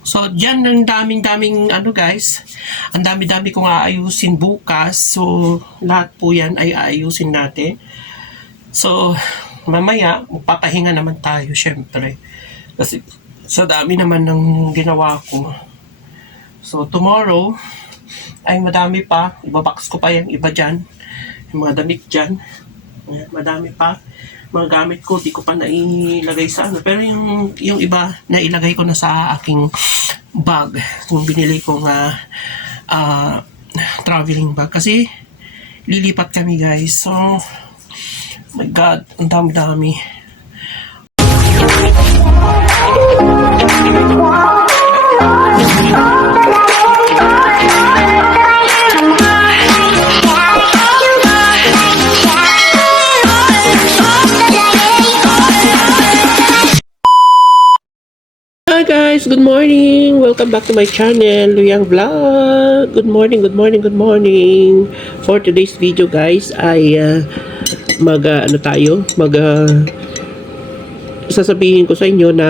So, dyan ang daming-daming ano guys. Ang dami-dami kong aayusin bukas. So, lahat po yan ay aayusin natin. So, mamaya, magpapahinga naman tayo syempre. Kasi sa dami naman ng ginawa ko. So, tomorrow, ay madami pa. Ibabox ko pa yung iba dyan. Yung mga damit dyan. Madami pa. Mga gamit ko, di ko pa nailagay sa ano. Pero yung, yung iba, nailagay ko na sa aking bag. Yung binili kong ah, ah, traveling bag. Kasi, lilipat kami guys. So, my God, ang dami-dami. Guys, good morning. Welcome back to my channel, Luyang Vlog. Good morning, good morning, good morning. For today's video guys ay ah, mag ah, ano tayo, mag ah, sasabihin ko sa inyo na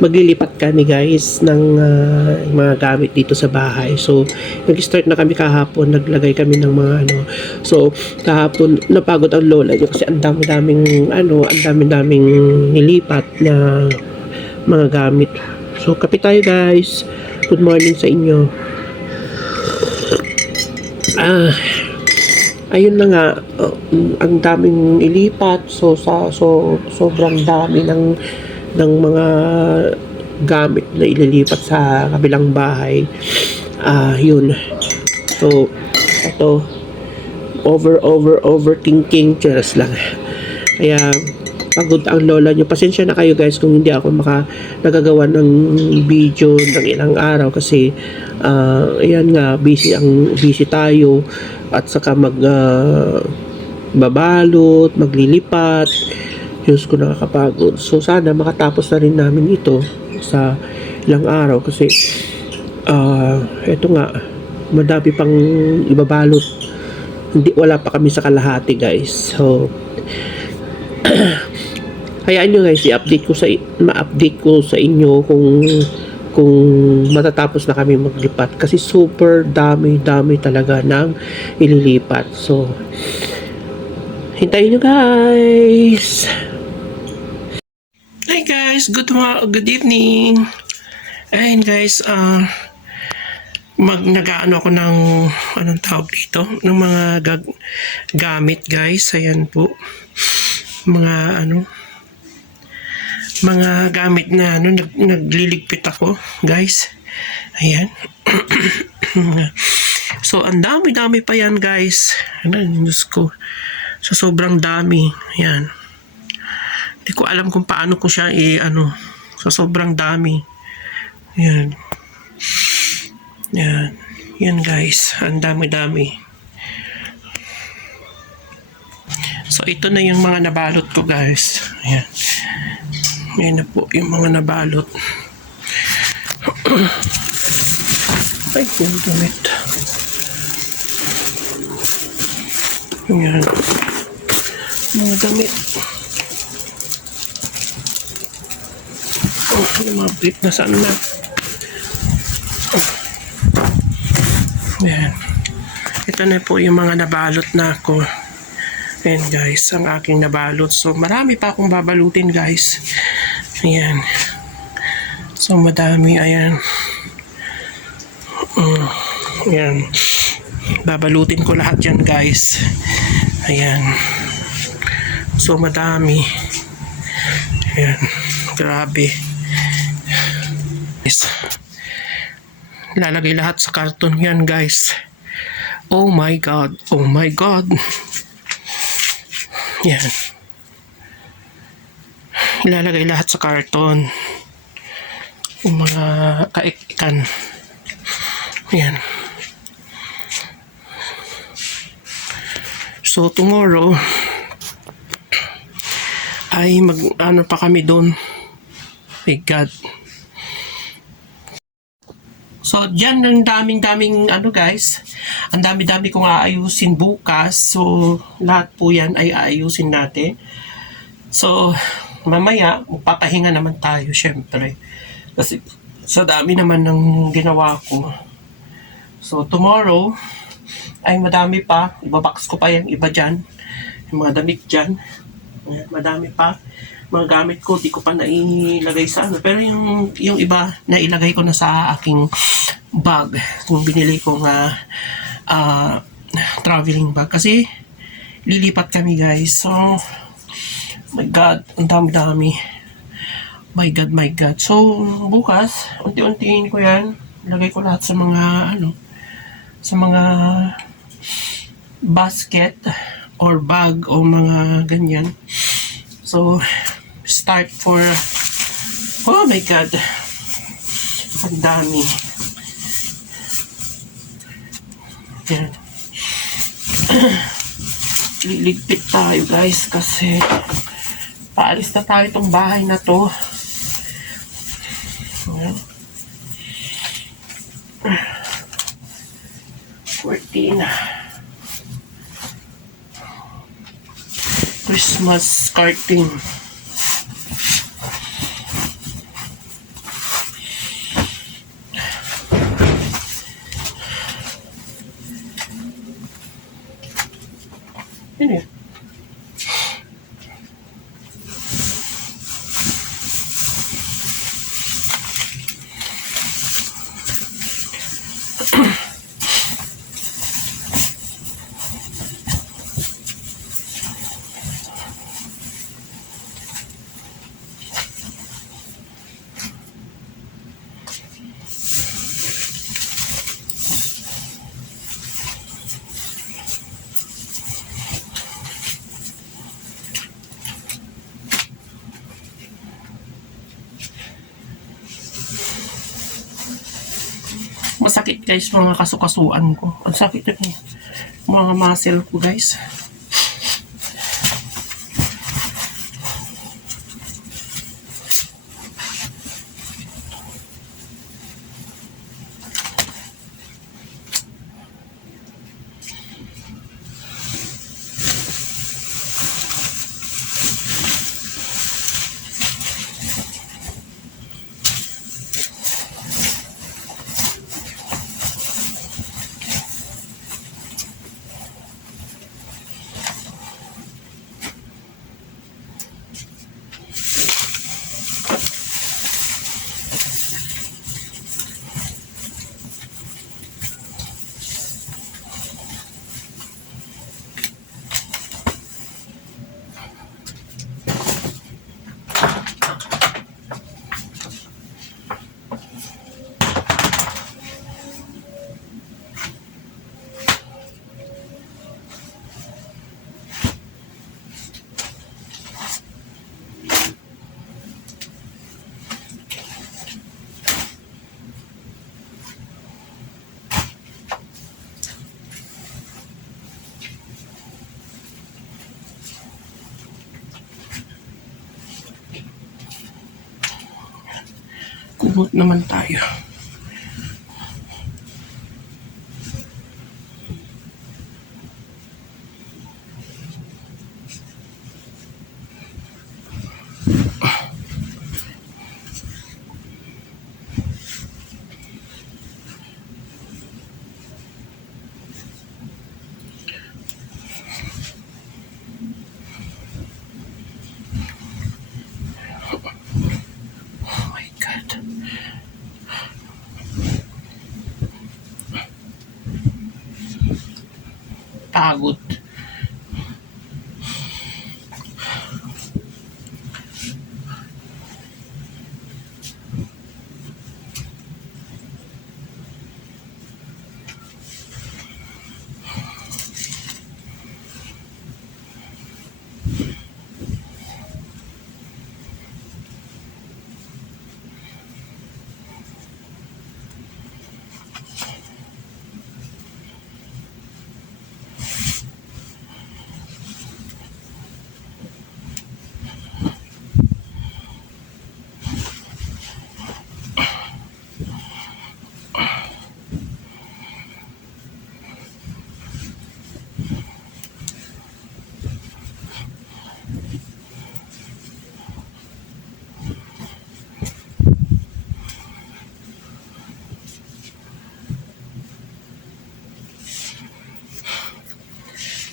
maglilipat kami guys ng ah, mga gamit dito sa bahay. So, nag-start na kami kahapon, naglagay kami ng mga ano. So, kahapon napagod ang lola niyo kasi ang dami-daming ano, ang dami-daming nilipat na mga gamit. So, kapit tayo guys. Good morning sa inyo. Ah, ayun na nga, uh, ang daming ilipat. So, sa, so, sobrang dami ng, ng mga gamit na ililipat sa kabilang bahay. Ah, yun. So, ito, over, over, overthinking, just lang. Kaya, pagod ang lola nyo. Pasensya na kayo guys kung hindi ako maka nagagawa ng video ng ilang araw kasi ah, ayan nga busy ang busy tayo at saka mag ah, babalot, maglilipat. Diyos ko nakakapagod. So sana makatapos na rin namin ito sa ilang araw kasi ah eto nga madami pang ibabalot. Hindi wala pa kami sa kalahati guys. So hayaan nyo guys, i-update ko sa ma-update ko sa inyo kung kung matatapos na kami maglipat kasi super dami dami talaga ng ililipat. So hintayin nyo guys. Hi guys, good good evening. Ayun guys, ah mag nagaano ako ng anong tawag dito ng mga gag- gamit guys ayan po mga ano mga gamit na ano nag, nagliligpit ako guys. Ayan. So ang dami dami pa yan guys. Ano Diyos ko. So sobrang dami. Ayan. Hindi ko alam kung paano ko siya i ano. So sobrang dami. Ayan. Yan yan guys. Ang dami dami so ito na yung mga nabalot ko guys. Ayan yan na po yung mga nabalot. Ay, yung damit. Yan. Mga damit. Oh, yung mga brief na saan na. Yan. Ito na po yung mga nabalot na ako. Ayan guys, ang aking nabalot. So marami pa akong babalutin guys. Ayan. So madami, ayan. Mm, ayan. Babalutin ko lahat yan guys. Ayan. So madami. Ayan. Grabe. Guys. Lalagay lahat sa karton yan guys. Oh my God. Oh my God. Yan. Ilalagay lahat sa karton. Yung mga kaikikan. Yan. So, tomorrow, ay mag, ano pa kami doon. My God. So, dyan ang daming-daming ano guys. Ang dami-dami kong aayusin bukas. So, lahat po yan ay aayusin natin. So, mamaya, magpapahinga naman tayo syempre. Kasi Sa dami naman ng ginawa ko. So, tomorrow, ay madami pa. Ibabox ko pa yung iba dyan. Yung mga damit dyan. Madami pa. Mga gamit ko, di ko pa nailagay sa ano. Pero yung, yung iba, nailagay ko na sa aking bag. Yung binili ko nga ah, traveling bag. Kasi, lilipat kami guys. So, my God, ang dami-dami. My God, my God. So, bukas, unti-untiin ko yan. Lagay ko lahat sa mga, ano, sa mga basket or bag o mga ganyan. So, start for, oh my God, ang dami. Yan. Liligpit tayo guys kasi paalis na tayo itong bahay na to. Ayan. 14. Christmas carting. Yun eh. Masakit guys mga kasukasuan ko. Ang sakit yun eh. Mga muscle ko guys. Kumot naman tayo. Pagod.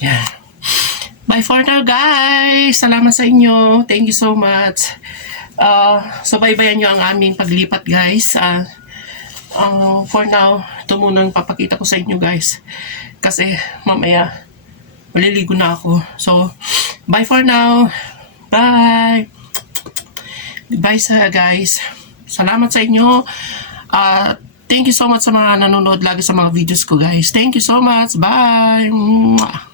Yan. Bye for now, guys. Salamat sa inyo. Thank you so much. Uh, subaybayan nyo ang aming paglipat, guys. Uh, uh, for now, ito muna ang papakita ko sa inyo, guys. Kasi mamaya, maliligo na ako. So, bye for now. Bye. Goodbye sa guys. Salamat sa inyo. Uh, thank you so much sa mga nanonood lagi sa mga videos ko, guys. Thank you so much. Bye.